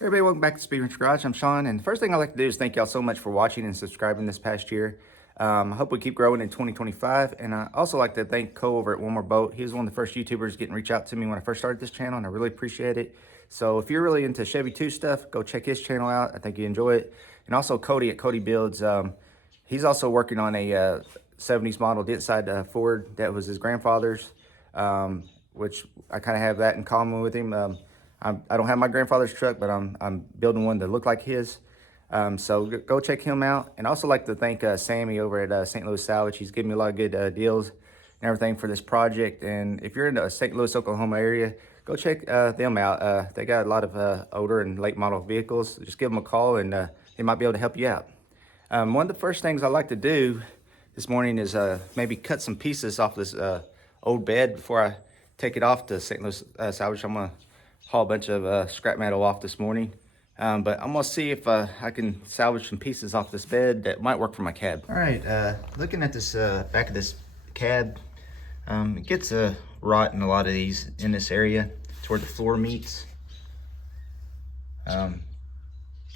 Hey everybody, welcome back to Speedrun's Garage. I'm Sean, and the first thing I'd like to do is thank y'all so much for watching and subscribing this past year. I hope we keep growing in 2025, and I also like to thank Cole over at One More Boat. He was one of the first YouTubers getting reach out to me when I first started this channel, and I really appreciate it. So if you're really into Chevy 2 stuff, go check his channel out. I think you enjoy it. And also Cody at Cody Builds. He's also working on a 70s model dent-side Ford that was his grandfather's, which I kind of have that in common with him. I don't have my grandfather's truck, but I'm building one that look like his. So go check him out. And I also like to thank Sammy over at St. Louis Salvage. He's given me a lot of good deals and everything for this project. And if you're in the St. Louis, Oklahoma area, go check them out. They got a lot of older and late model vehicles. Just give them a call and they might be able to help you out. One of the first things I like to do this morning is maybe cut some pieces off this old bed before I take it off to St. Louis Salvage. I'm gonna haul a bunch of scrap metal off this morning, but I'm gonna see if I can salvage some pieces off this bed that might work for my cab. All right, looking at this back of this cab, it gets rot in a lot of these in this area. It's where the floor meets.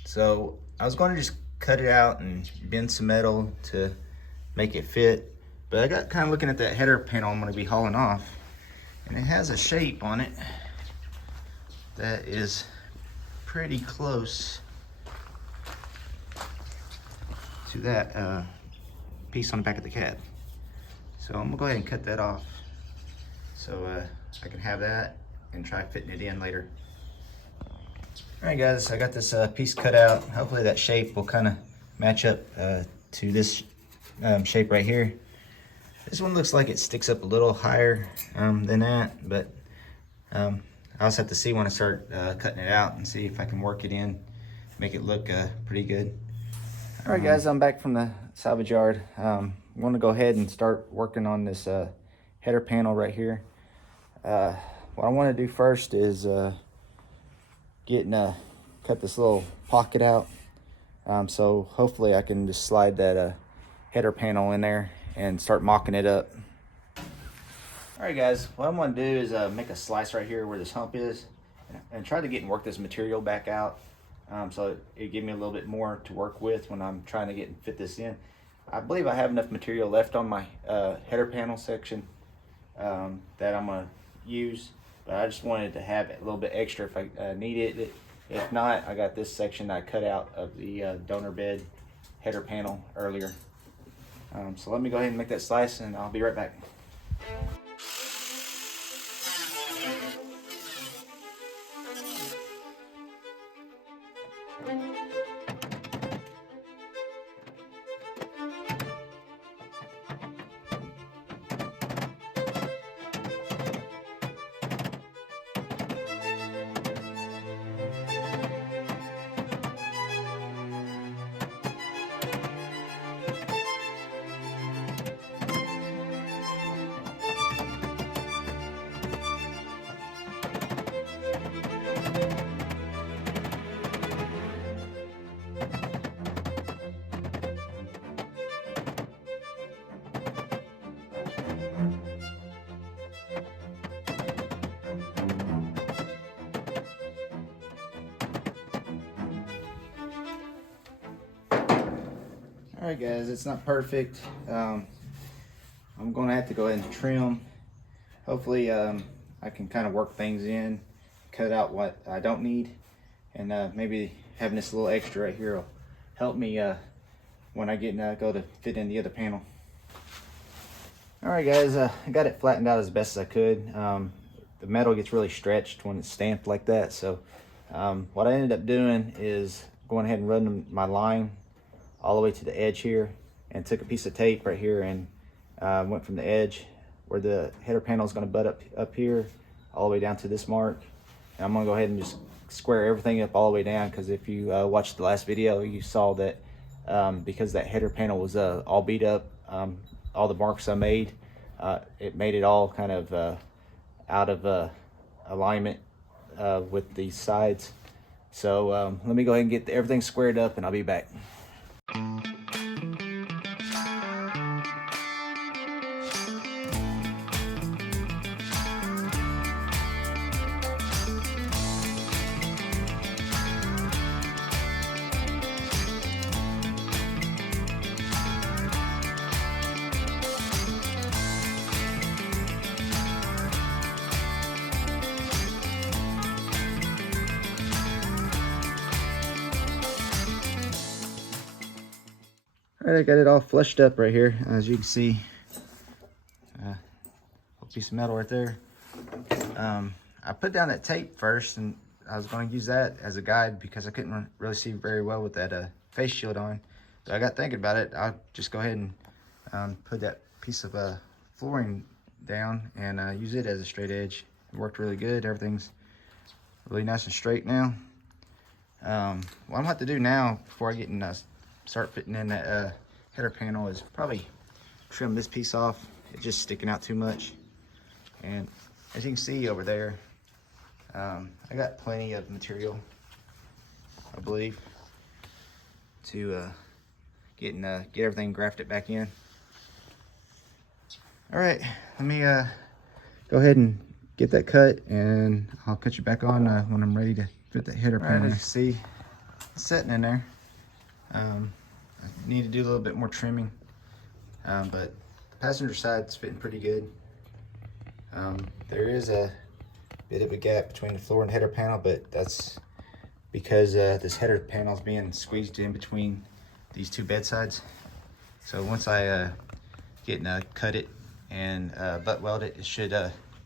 So I was going to just cut it out and bend some metal to make it fit, but I got kind of looking at that header panel I'm going to be hauling off, and it has a shape on it that is pretty close to that piece on the back of the cab. So I'm gonna go ahead and cut that off so I can have that and try fitting it in later. All right guys, I got this piece cut out. Hopefully that shape will kind of match up to this shape right here. This one looks like it sticks up a little higher than that, but I also have to see when I start cutting it out and see if I can work it in, make it look pretty good. All right guys, I'm back from the salvage yard. I'm gonna go ahead and start working on this header panel right here. What I wanna do first is cut this little pocket out. So hopefully I can just slide that header panel in there and start mocking it up. All right guys, what I'm gonna do is make a slice right here where this hump is and try to get and work this material back out, so it give me a little bit more to work with when I'm trying to get and fit this in. I believe I have enough material left on my header panel section that I'm gonna use, but I just wanted to have a little bit extra if I needed it. If not, I got this section that I cut out of the donor bed header panel earlier. So let me go ahead and make that slice and I'll be right back. All right guys, it's not perfect. I'm gonna have to go ahead and trim. Hopefully I can kind of work things in, cut out what I don't need, and maybe having this little extra right here will help me when I go to fit in the other panel. All right guys, I got it flattened out as best as I could. The metal gets really stretched when it's stamped like that, so what I ended up doing is going ahead and running my line all the way to the edge here, and took a piece of tape right here and went from the edge where the header panel is going to butt up here all the way down to this mark. And I'm going to go ahead and just square everything up all the way down, because if you watched the last video, you saw that because that header panel was all beat up, all the marks I made, it made it all kind of out of alignment with these sides. So let me go ahead and get everything squared up and I'll be back. All right, I got it all flushed up right here. As you can see, a piece of metal right there. I put down that tape first, and I was going to use that as a guide because I couldn't really see very well with that face shield on. But I got thinking about it. I'll just go ahead and put that piece of flooring down and use it as a straight edge. It worked really good. Everything's really nice and straight now. What I'm going to have to do now before I get in start fitting in that header panel is probably trim this piece off. It's just sticking out too much. And as you can see over there, I got plenty of material, I believe, to get everything grafted back in. All right, let me go ahead and get that cut, and I'll cut you back on when I'm ready to fit that header panel. As you see, it's sitting in there. I need to do a little bit more trimming, but the passenger side's fitting pretty good. There is a bit of a gap between the floor and header panel, but that's because this header panel is being squeezed in between these two bed sides. So once I get cut it and butt weld it, it should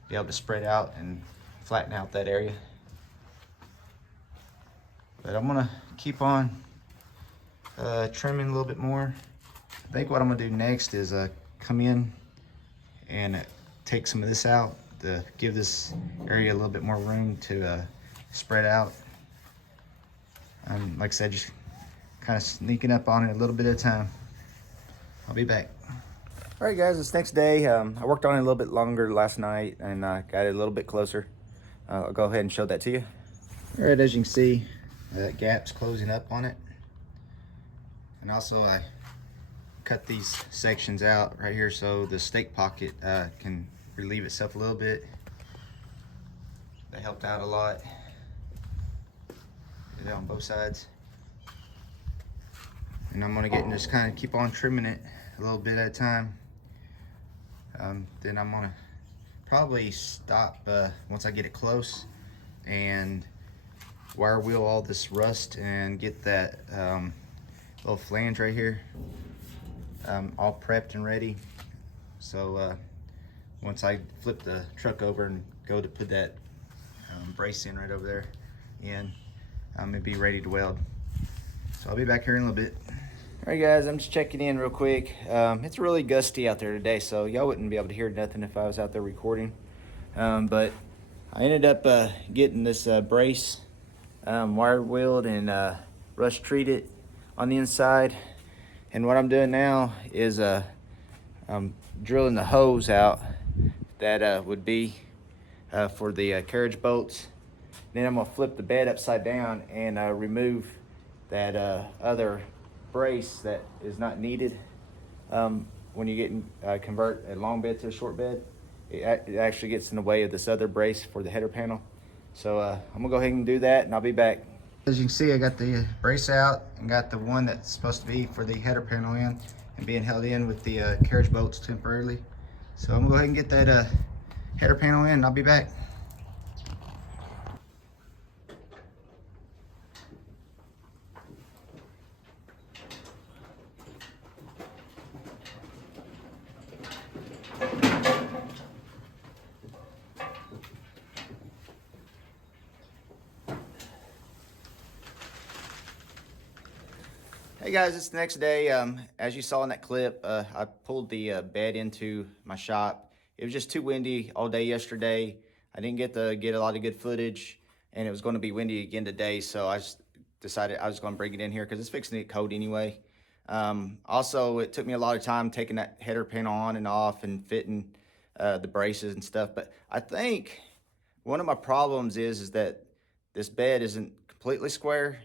be able to spread out and flatten out that area. But I'm gonna keep on trimming a little bit more. I think what I'm gonna do next is come in and take some of this out to give this area a little bit more room to spread out. Like I said, just kind of sneaking up on it a little bit at a time. I'll be back. All right, guys, it's next day. I worked on it a little bit longer last night and got it a little bit closer. I'll go ahead and show that to you. All right, as you can see, that gap's closing up on it. And also I cut these sections out right here so the stake pocket can relieve itself a little bit. That helped out a lot. Did it on both sides. And I'm gonna get and just kind of keep on trimming it a little bit at a time. Then I'm gonna probably stop once I get it close and wire wheel all this rust and get that little flange right here all prepped and ready. So once I flip the truck over and go to put that brace in right over there in, I'm gonna be ready to weld. So I'll be back here in a little bit. All right, guys, I'm just checking in real quick. It's really gusty out there today, so y'all wouldn't be able to hear nothing if I was out there recording. But I ended up getting this brace wire wheeled and rust treated on the inside. And what I'm doing now is I'm drilling the hose out that would be for the carriage bolts. Then I'm gonna flip the bed upside down and remove that other brace that is not needed. When you get convert a long bed to a short bed, it actually gets in the way of this other brace for the header panel. So I'm gonna go ahead and do that, and I'll be back. As you can see, I got the brace out and got the one that's supposed to be for the header panel in and being held in with the carriage bolts temporarily. So I'm gonna go ahead and get that header panel in, and I'll be back. Hey guys, it's the next day. As you saw in that clip, I pulled the bed into my shop. It was just too windy all day yesterday. I didn't get a lot of good footage, and it was going to be windy again today, so I just decided I was going to bring it in here because it's fixing to get cold anyway. Also, it took me a lot of time taking that header panel on and off and fitting the braces and stuff, but I think one of my problems is that this bed isn't completely square.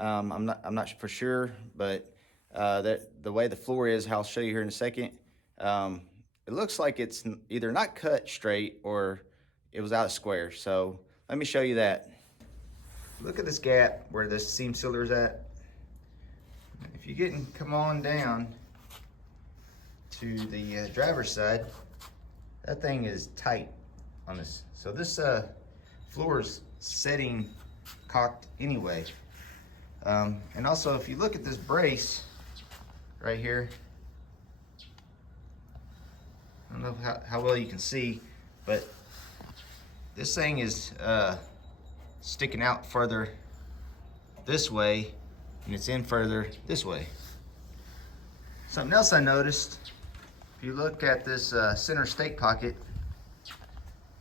I'm not for sure, but the way the floor is, I'll show you here in a second, it looks like it's either not cut straight or it was out of square. So let me show you that. Look at this gap where this seam sealer is at. If you get and come on down to the driver's side, that thing is tight on this. So this floor is setting cocked anyway. And also, if you look at this brace, right here. I don't know how well you can see, but this thing is sticking out further this way, and it's in further this way. Something else I noticed, if you look at this center stake pocket,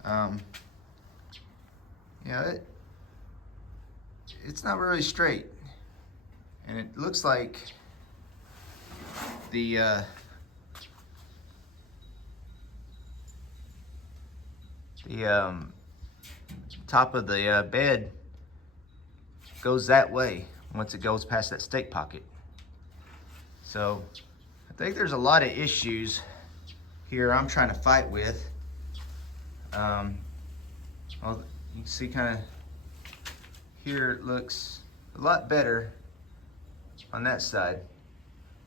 you know, it's not really straight, and it looks like the top of the bed goes that way once it goes past that stake pocket. So I think there's a lot of issues here I'm trying to fight with. Well, you can see kind of here it looks a lot better on that side.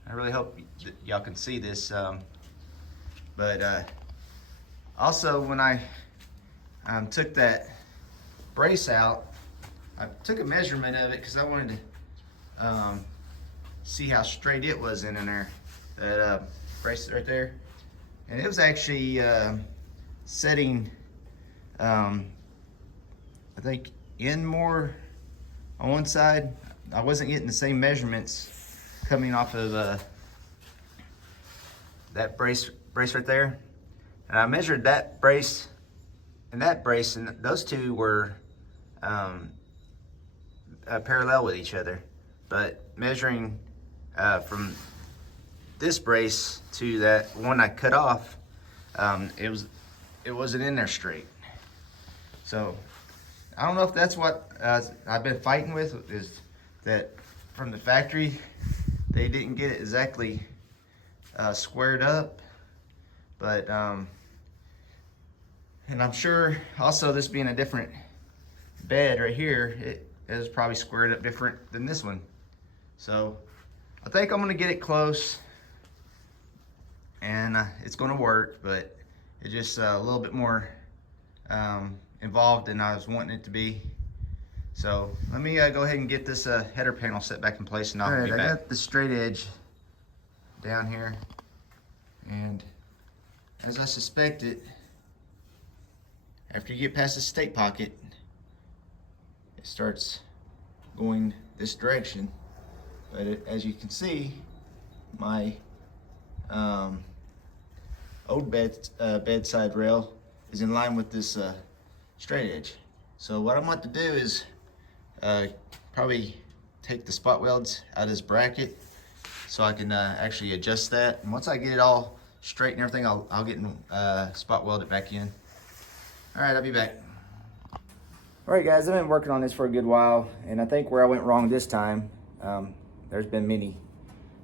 I really hope y'all can see this, but also when I took that brace out, I took a measurement of it because I wanted to see how straight it was in there, that brace right there, and it was actually setting, I think, in more on one side. I wasn't getting the same measurements coming off of that brace right there, and I measured that brace, and those two were parallel with each other. But measuring from this brace to that one I cut off, it wasn't in there straight. So I don't know if that's what I've been fighting with, is that from the factory they didn't get it exactly squared up, but and I'm sure also this being a different bed right here, it is probably squared up different than this one. So I think I'm gonna get it close, and it's gonna work, but it's just a little bit more involved than I was wanting it to be. So let me go ahead and get this header panel set back in place, and I'll be back. I got the straight edge down here, and as I suspected, after you get past the stake pocket, it starts going this direction. But as you can see, my old bedside rail is in line with this straight edge. So what I'm going to do is probably take the spot welds out of this bracket so I can actually adjust that. And once I get it all straight and everything, I'll get spot weld it back in. All right, I'll be back. All right, guys, I've been working on this for a good while, and I think where I went wrong this time, there's been many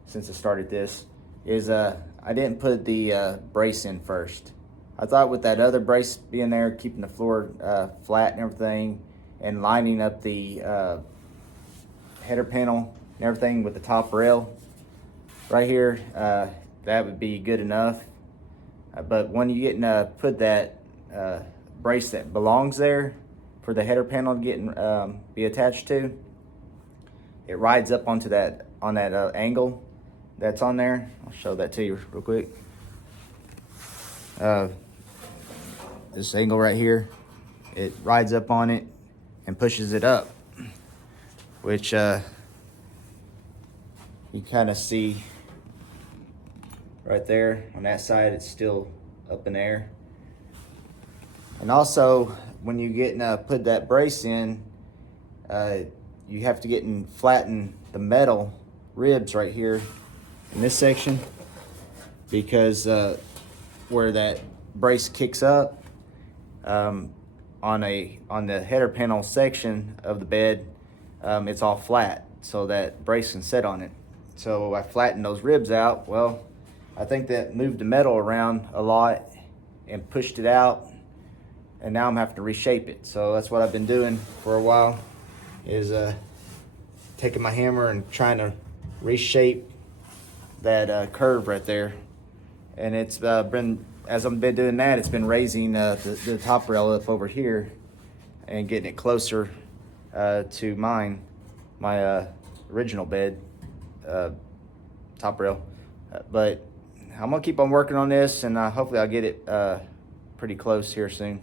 since I started this, is I didn't put the brace in first. I thought with that other brace being there, keeping the floor flat and everything, and lining up the header panel and everything with the top rail right here, that would be good enough. But when you get put that brace that belongs there for the header panel to get be attached to, it rides up onto that angle that's on there. I'll show that to you real quick. This angle right here, it rides up on it and pushes it up, which you kind of see right there on that side. It's still up in the air. And also when you get put that brace in, you have to get and flatten the metal ribs right here in this section, because where that brace kicks up on the header panel section of the bed, it's all flat, so that brace can sit on it. So I flattened those ribs out. Well, I think that moved the metal around a lot and pushed it out, and now I'm having to reshape it. So that's what I've been doing for a while, is taking my hammer and trying to reshape that curve right there. And it's been, as I've been doing that, it's been raising the top rail up over here and getting it closer to my original bed top rail. But I'm gonna keep on working on this, and hopefully I'll get it pretty close here soon.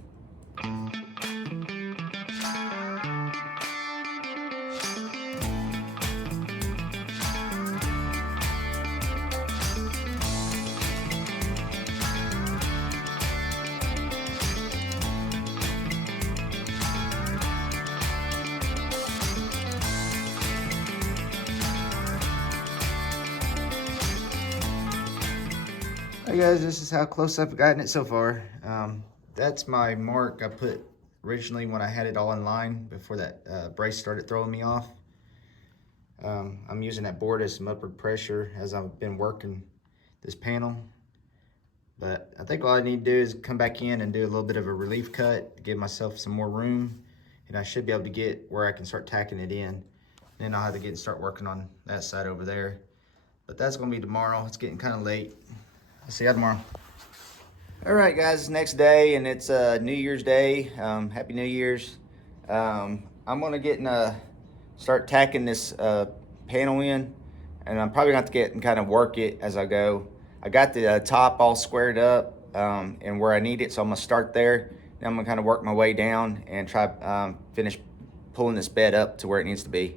Hey guys, this is how close I've gotten it so far. That's my mark I put originally when I had it all in line before that brace started throwing me off. I'm using that board as some upward pressure as I've been working this panel. But I think all I need to do is come back in and do a little bit of a relief cut to give myself some more room, and I should be able to get where I can start tacking it in. Then I'll have to get and start working on that side over there. But that's gonna be tomorrow. It's getting kind of late. I'll see you tomorrow. All right, guys, next day, and it's New Year's Day. Happy New Year's. I'm gonna get and start tacking this panel in, and I'm probably gonna have to get and kind of work it as I go. I got the top all squared up and where I need it, so I'm gonna start there. Then I'm gonna kind of work my way down and try finish pulling this bed up to where it needs to be.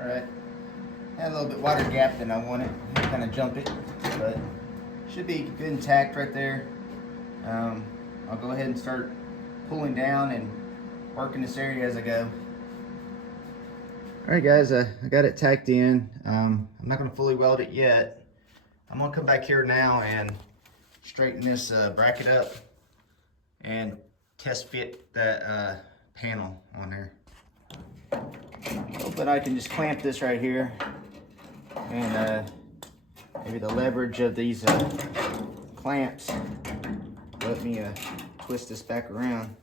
All right, had a little bit wider gap than I wanted. Kind of jumped it, but should be good and tacked right there. I'll go ahead and start pulling down and working this area as I go. All right, guys, I got it tacked in. I'm not going to fully weld it yet. I'm going to come back here now and straighten this bracket up and test fit that panel on there. But I can just clamp this right here, and maybe the leverage of these clamps let me twist this back around.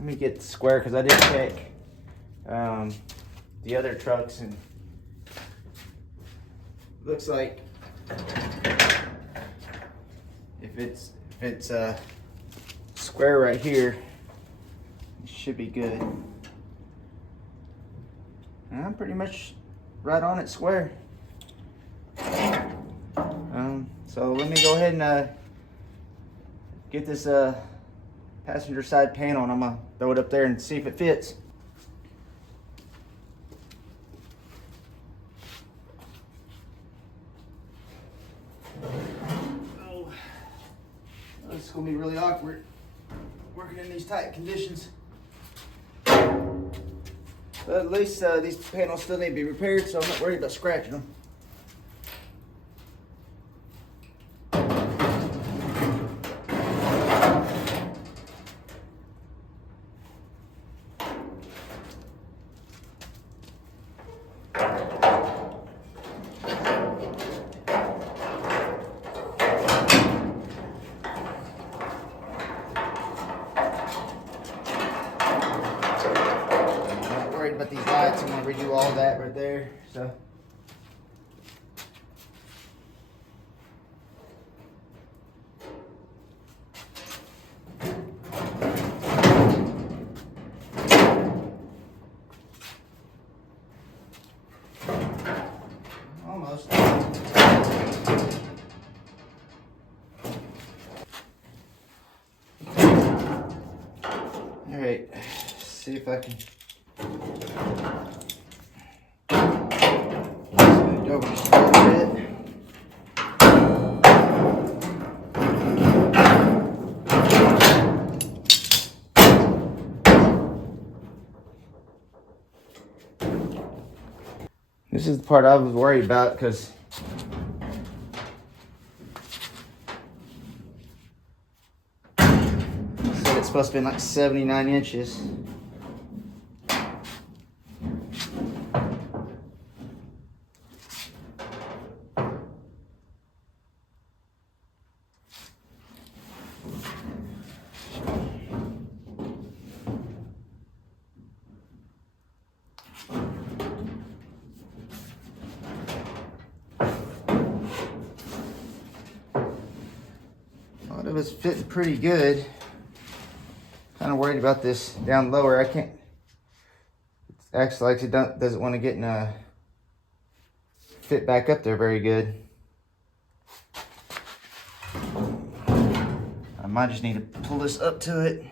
Let me get square, because I did check the other trucks, and looks like if it's square right here, it should be good. And I'm pretty much right on it square. So let me go ahead and get this passenger side panel, and I'm gonna throw it up there and see if it fits. Oh, this is gonna be really awkward working in these tight conditions. But at least these panels still need to be repaired, so I'm not worried about scratching them. About these lights, I'm gonna redo all that right there. So see if I can move it over just a little bit. This is the part I was worried about because it's supposed to be like 79 inches. Thought it was fitting pretty good. Kind of worried about this down lower. I can't. It acts like it doesn't want to get in a fit back up there very good. I might just need to pull this up to it.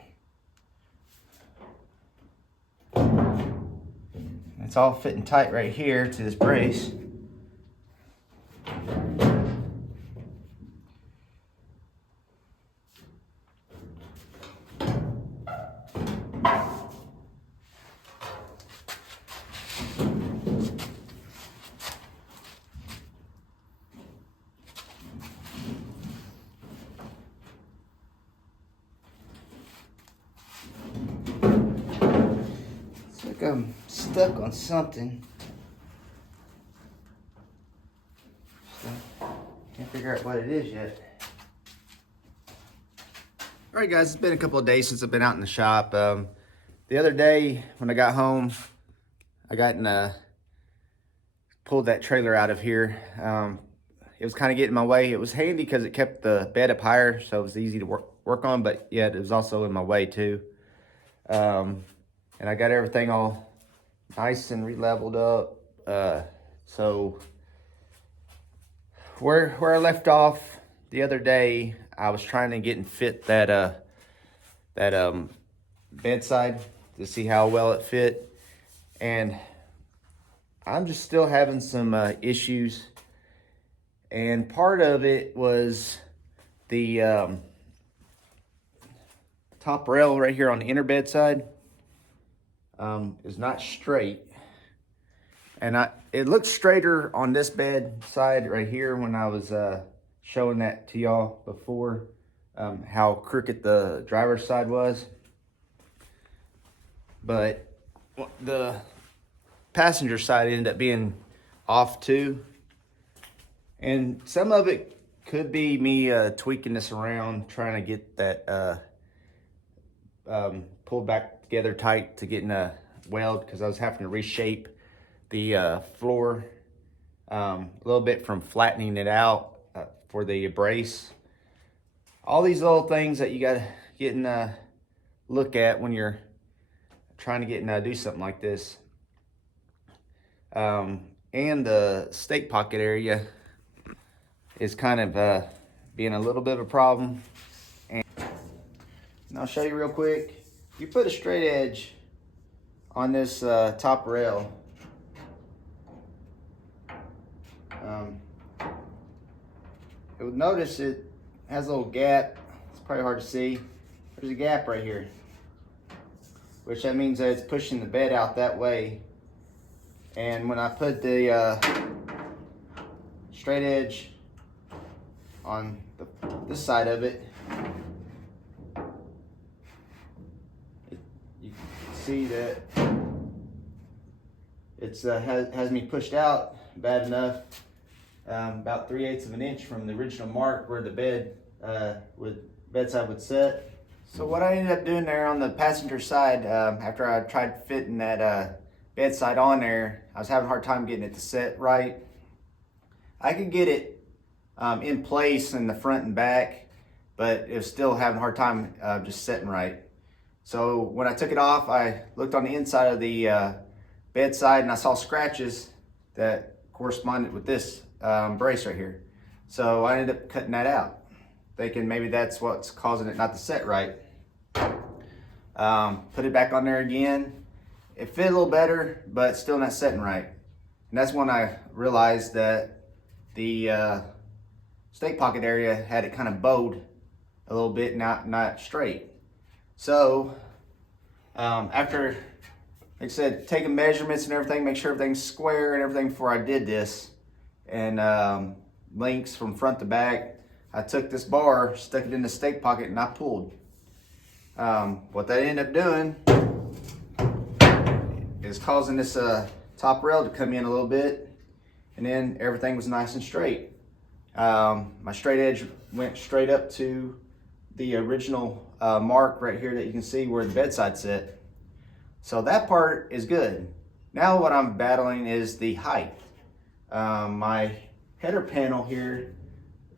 It's all fitting tight right here to this brace. I'm stuck on something. Can't figure out what it is yet. All right, guys, it's been a couple of days since I've been out in the shop. The other day when I got home, I got pulled that trailer out of here. It was kind of getting in my way. It was handy because it kept the bed up higher, so it was easy to work on, but yeah, it was also in my way too. And I got everything all nice and re-leveled up. So where I left off the other day, I was trying to get and fit that bedside to see how well it fit, and I'm just still having some issues. And part of it was the top rail right here on the inner bedside is not straight, and it looked straighter on this bed side right here when I was showing that to y'all before, how crooked the driver's side was, but the passenger side ended up being off too, and some of it could be me tweaking this around, trying to get that pulled back together tight to get in a weld, because I was having to reshape the floor a little bit from flattening it out for the brace. All these little things that you got to get and look at when you're trying to get and do something like this. And the stake pocket area is kind of being a little bit of a problem. And I'll show you real quick. You put a straight edge on this top rail. You'll notice it has a little gap. It's probably hard to see. There's a gap right here, which that means that it's pushing the bed out that way. And when I put the straight edge on this side of it, you can see that it's has me pushed out bad enough, about 3/8 of an inch from the original mark where the bedside would set. So what I ended up doing there on the passenger side, after I tried fitting that bedside on there, I was having a hard time getting it to set right. I could get it in place in the front and back, but it was still having a hard time just setting right. So when I took it off, I looked on the inside of the bedside and I saw scratches that corresponded with this brace right here. So I ended up cutting that out, thinking maybe that's what's causing it not to set right. Put it back on there again. It fit a little better, but still not setting right. And that's when I realized that the stake pocket area had it kind of bowed a little bit, not straight. So after, like I said, taking measurements and everything, make sure everything's square and everything before I did this, and links from front to back, I took this bar, stuck it in the stake pocket, and I pulled. What that ended up doing is causing this top rail to come in a little bit, and then everything was nice and straight. My straight edge went straight up to the original mark right here that you can see where the bedside sit. So that part is good. Now what I'm battling is the height. My header panel here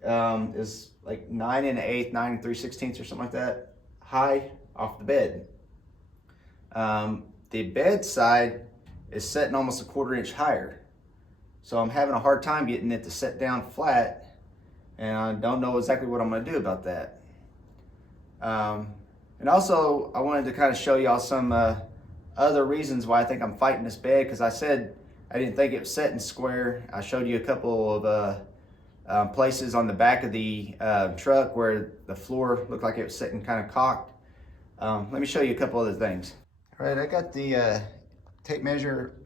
is like 9 1/8, 9 3/16 or something like that, high off the bed. The bed side is setting almost a 1/4 inch higher. So I'm having a hard time getting it to set down flat, and I don't know exactly what I'm gonna do about that. And also I wanted to kind of show y'all some other reasons why I think I'm fighting this bed, because I said I didn't think it was setting square. I showed you a couple of places on the back of the truck where the floor looked like it was sitting kind of cocked. Let me show you a couple other things. All right, I got the tape measure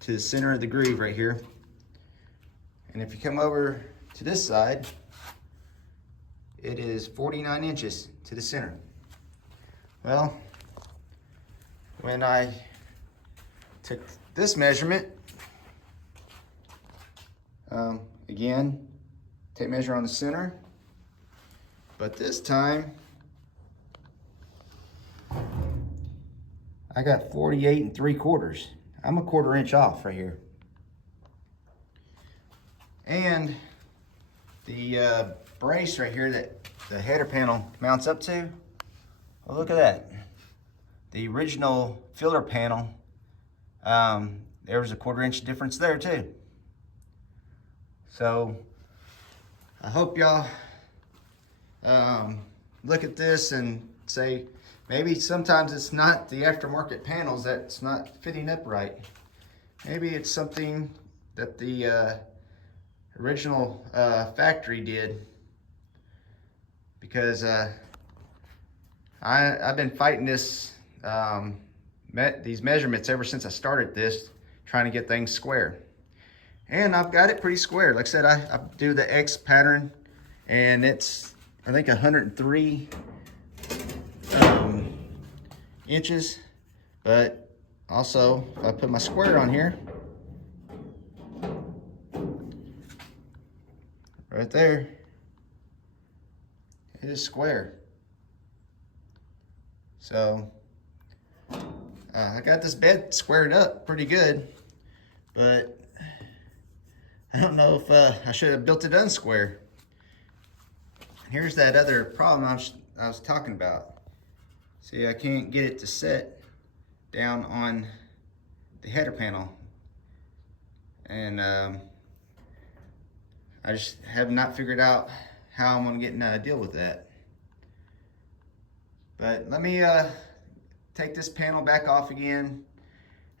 to the center of the groove right here. And if you come over to this side, it is 49 inches to the center. Well, when I took this measurement, again, tape measure on the center, but this time I got 48 3/4. I'm a 1/4 inch off right here. And the brace right here that the header panel mounts up to, well, look at that. The original filler panel, there was a 1/4 inch difference there too. So I hope y'all look at this and say, maybe sometimes it's not the aftermarket panels that's not fitting up right. Maybe it's something that the original factory did, because I've been fighting this these measurements ever since I started this, trying to get things square. And I've got it pretty square. Like I said, I do the X pattern, and it's, I think, 103 inches. But also, if I put my square on here, right there, it is square. So I got this bed squared up pretty good, but I don't know if I should have built it unsquare. Here's that other problem I was talking about. See, I can't get it to set down on the header panel, and I just have not figured out how I'm gonna get deal with that. But let me take this panel back off again,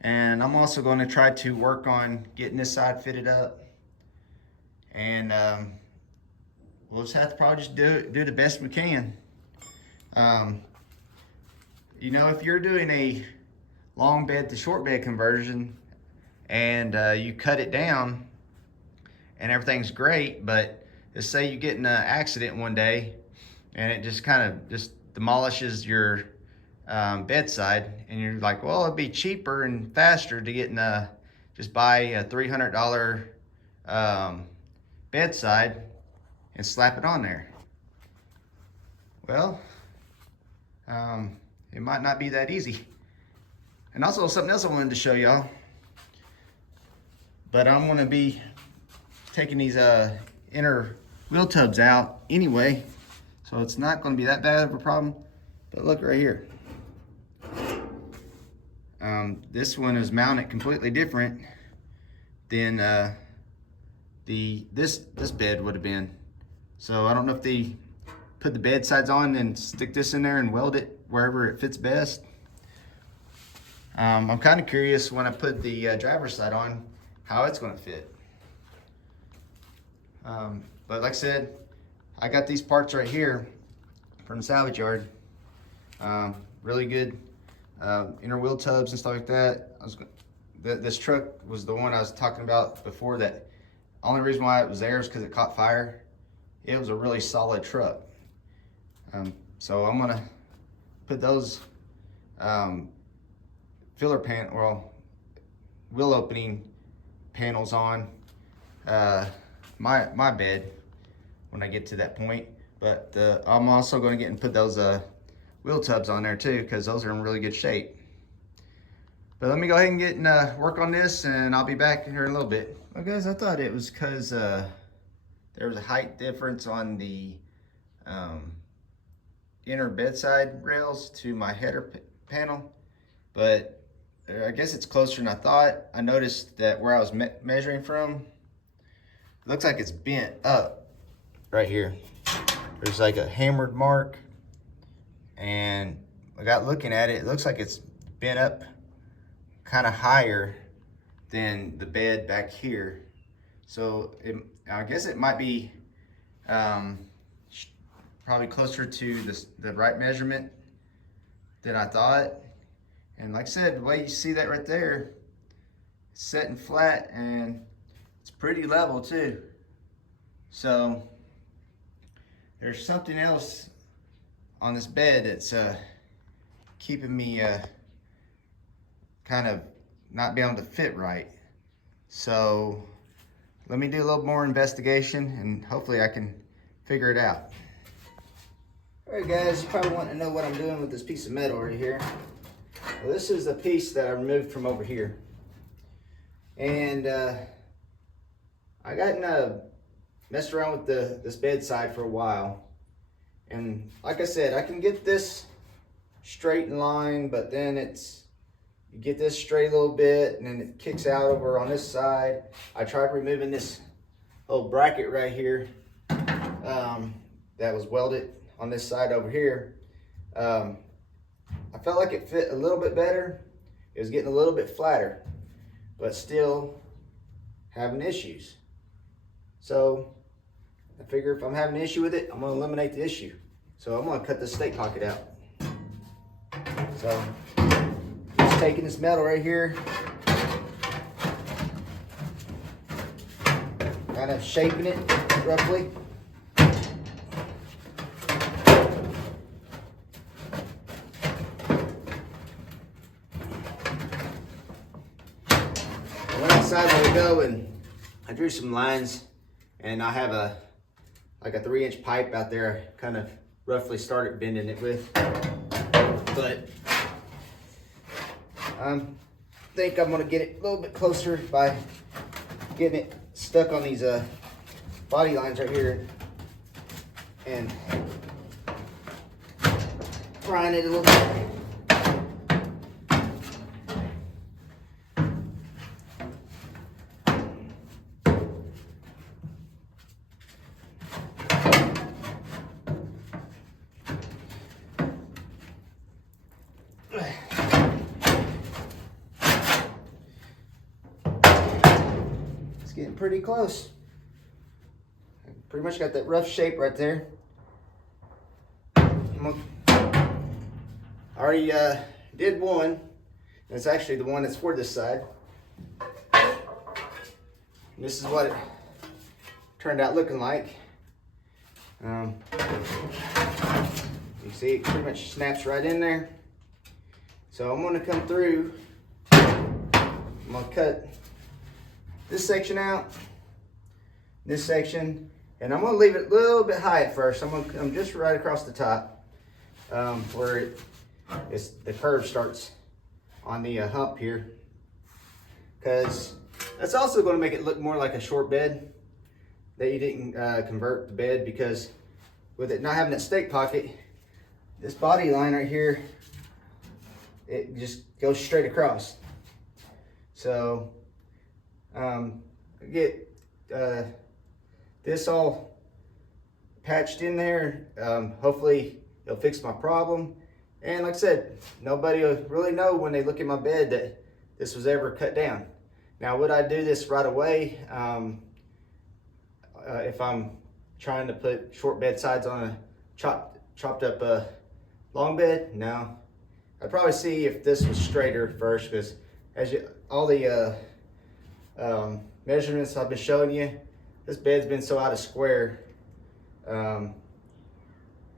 and I'm also going to try to work on getting this side fitted up, and we'll just have to probably just do the best we can. You know, if you're doing a long bed to short bed conversion, and you cut it down and everything's great, but let's say you get in an accident one day and it just kind of just demolishes your bedside, and you're like, well, it'd be cheaper and faster to get in just buy a $300 bedside and slap it on there. Well, it might not be that easy. And also something else I wanted to show y'all, but I'm going to be taking these inner wheel tubs out anyway, so it's not going to be that bad of a problem. But look right here. This one is mounted completely different than this bed would have been. So I don't know if the put the bed sides on and stick this in there and weld it wherever it fits best. I'm kind of curious when I put the driver's side on how it's going to fit. But like I said, I got these parts right here from the salvage yard. Really good inner wheel tubs and stuff like that. This truck was the one I was talking about before. That only reason why it was there is because it caught fire. It was a really solid truck. So I'm gonna put those wheel opening panels on my bed when I get to that point. But I'm also going to get and put those wheel tubs on there too, because those are in really good shape. But let me go ahead and get and work on this, and I'll be back here in a little bit. Well guys, I thought it was because there was a height difference on the inner bedside rails to my header panel, but I guess it's closer than I thought. I noticed that where I was measuring from, it looks like it's bent up right here. There's like a hammered mark, and I got looking at it, it looks like it's bent up kind of higher than the bed back here. So I guess it might be probably closer to the right measurement than I thought. And like I said, the way you see that right there, it's setting flat and it's pretty level too. So there's something else on this bed that's keeping me kind of not being able to fit right. So let me do a little more investigation and hopefully I can figure it out. All right guys, you probably want to know what I'm doing with this piece of metal right here. Well, this is a piece that I removed from over here. And I got messed around with this bedside for a while. And like I said, I can get this straight in line, but then you get this straight a little bit and then it kicks out over on this side. I tried removing this little bracket right here that was welded on this side over here. I felt like it fit a little bit better. It was getting a little bit flatter, but still having issues. So I figure if I'm having an issue with it, I'm gonna eliminate the issue. So I'm gonna cut this stake pocket out. So just taking this metal right here, kind of shaping it roughly. I went outside a while ago and I drew some lines, and I have like a 3-inch pipe out there. I kind of roughly started bending it with, but I think I'm gonna get it a little bit closer by getting it stuck on these body lines right here and prying it a little bit. Getting pretty close. Pretty much got that rough shape right there. I already did one. It's actually the one that's for this side. And this is what it turned out looking like. You see it pretty much snaps right in there. So I'm gonna come through. I'm gonna cut this section out, this section, and I'm gonna leave it a little bit high at first. I'm gonna come just right across the top where the curve starts on the hump here, because that's also gonna make it look more like a short bed that you didn't convert the bed, because with it not having that stake pocket, this body line right here, it just goes straight across. So get this all patched in there. Hopefully it'll fix my problem. And like I said, nobody will really know when they look at my bed that this was ever cut down. Now, would I do this right away if I'm trying to put short bed sides on a chopped up long bed? No. I'd probably see if this was straighter first, because all the measurements I've been showing you, this bed's been so out of square.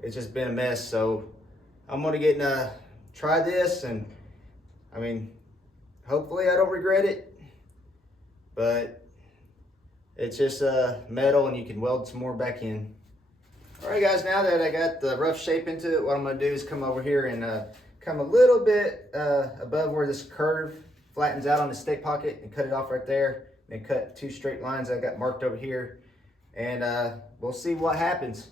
It's just been a mess. So I'm gonna try this, and I mean, hopefully I don't regret it, but it's just metal and you can weld some more back in. All right guys, now that I got the rough shape into it, what I'm gonna do is come over here and come a little bit above where this curve flattens out on the stake pocket and cut it off right there. And cut 2 straight lines I got marked over here, and we'll see what happens.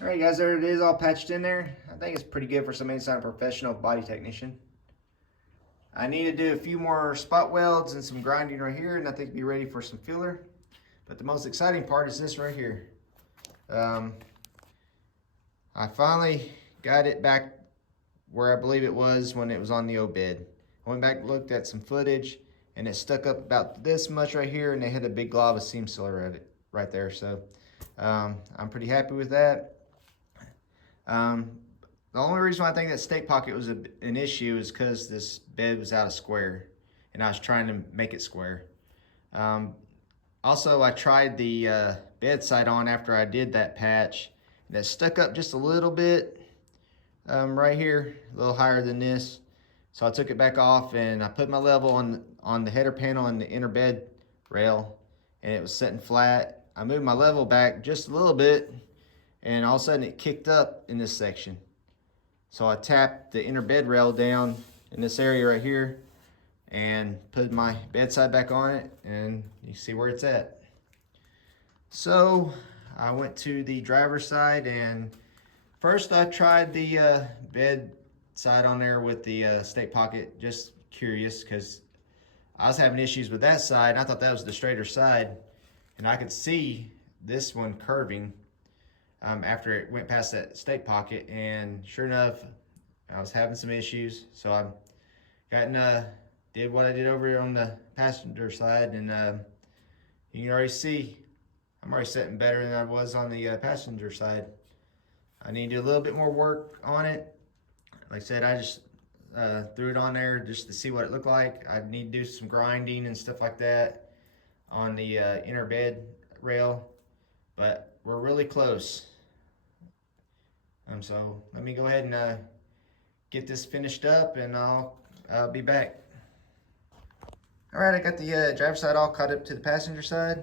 All right guys, there it is, all patched in there. I think it's pretty good for somebody that's not a professional body technician. I need to do a few more spot welds and some grinding right here, and I think be ready for some filler. But the most exciting part is this right here. I finally got it back where I believe it was when it was on the old bed. I went back and looked at some footage, and it stuck up about this much right here, and they had a big glob of seam sealer right there. So I'm pretty happy with that. The only reason why I think that stake pocket was an issue is because this bed was out of square, and I was trying to make it square. Also, I tried the bedside on after I did that patch, and it stuck up just a little bit right here, a little higher than this. So I took it back off, and I put my level on the header panel and the inner bed rail, and it was sitting flat. I moved my level back just a little bit, and all of a sudden it kicked up in this section. So I tapped the inner bed rail down in this area right here and put my bedside back on it, and you see where it's at. So I went to the driver's side, and first I tried the bed side on there with the stake pocket, just curious, because I was having issues with that side, and I thought that was the straighter side, and I could see this one curving after it went past that stake pocket, and sure enough, I was having some issues. So I did what I did over here on the passenger side, and you can already see I'm already sitting better than I was on the passenger side. I need to do a little bit more work on it. Like I said, I just threw it on there just to see what it looked like. I need to do some grinding and stuff like that on the inner bed rail, but we're really close. So let me go ahead and get this finished up, and I'll be back. All right, I got the driver's side all cut up to the passenger side,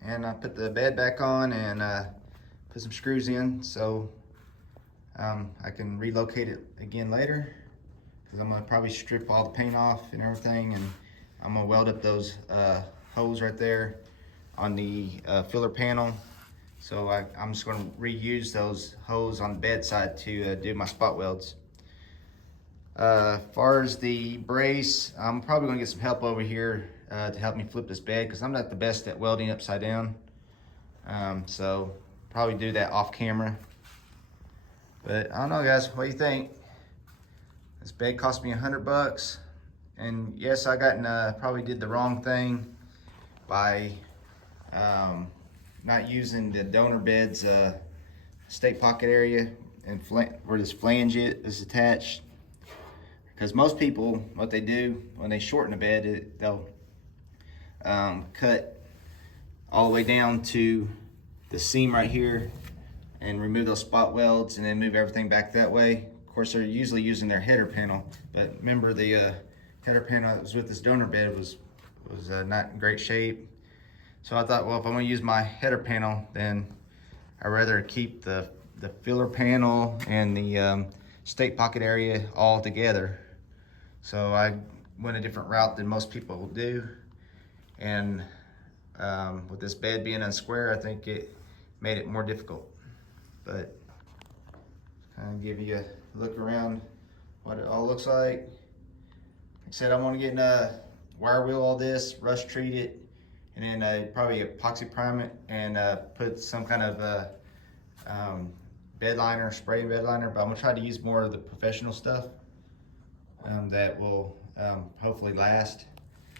and I put the bed back on and put some screws in so I can relocate it again later, because I'm gonna probably strip all the paint off and everything, and I'm gonna weld up those holes right there on the filler panel. So I'm just going to reuse those holes on the bedside to do my spot welds. As far as the brace, I'm probably going to get some help over here to help me flip this bed, because I'm not the best at welding upside down. So probably do that off camera. But I don't know, guys, what do you think? This bed cost me $100, and yes, I probably did the wrong thing by not using the donor bed's stake pocket area and where this flange is attached. Because most people, what they do when they shorten a bed, they'll cut all the way down to the seam right here and remove those spot welds and then move everything back that way. Of course, they're usually using their header panel, but remember the header panel that was with this donor bed was not in great shape. So I thought, well, if I'm gonna use my header panel, then I'd rather keep the filler panel and the stake pocket area all together. So I went a different route than most people will do. And with this bed being unsquare, I think it made it more difficult. But kind of give you a look around what it all looks like. Like I said, I'm gonna get wire wheel all this, rust treat it, and then probably epoxy prime it and put some kind of bed liner, spray bed liner. But I'm gonna try to use more of the professional stuff that will hopefully last.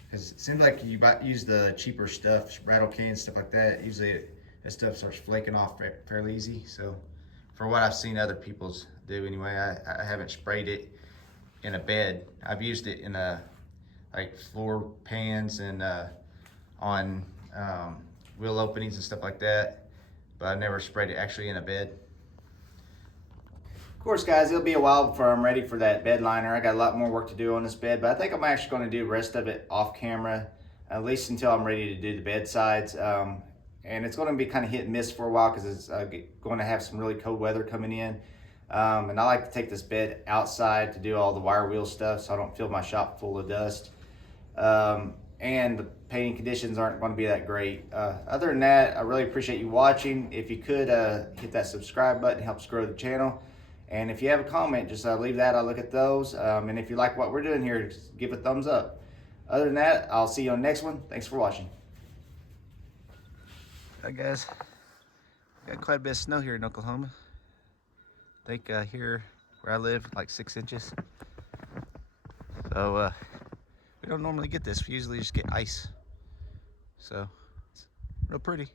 Because it seems like you use the cheaper stuff, rattle cans, stuff like that. Usually that stuff starts flaking off fairly easy. So for what I've seen other people's do anyway, I haven't sprayed it in a bed. I've used it in like floor pans and on wheel openings and stuff like that, but I've never sprayed it actually in a bed. Of course, guys, it'll be a while before I'm ready for that bed liner. I got a lot more work to do on this bed, but I think I'm actually going to do the rest of it off camera, at least until I'm ready to do the bed sides. And it's going to be kind of hit and miss for a while because it's going to have some really cold weather coming in. And I like to take this bed outside to do all the wire wheel stuff so I don't fill my shop full of dust. And the painting conditions aren't going to be that great. Other than that, I really appreciate you watching. If you could hit that subscribe button, it helps grow the channel. And if you have a comment, just leave that. I'll look at those. And if you like what we're doing here, just give a thumbs up. Other than that, I'll see you on the next one. Thanks for watching. Hi guys, got quite a bit of snow here in Oklahoma. I think here where I live, like 6 inches. So we don't normally get this. We usually just get ice. So it's real pretty.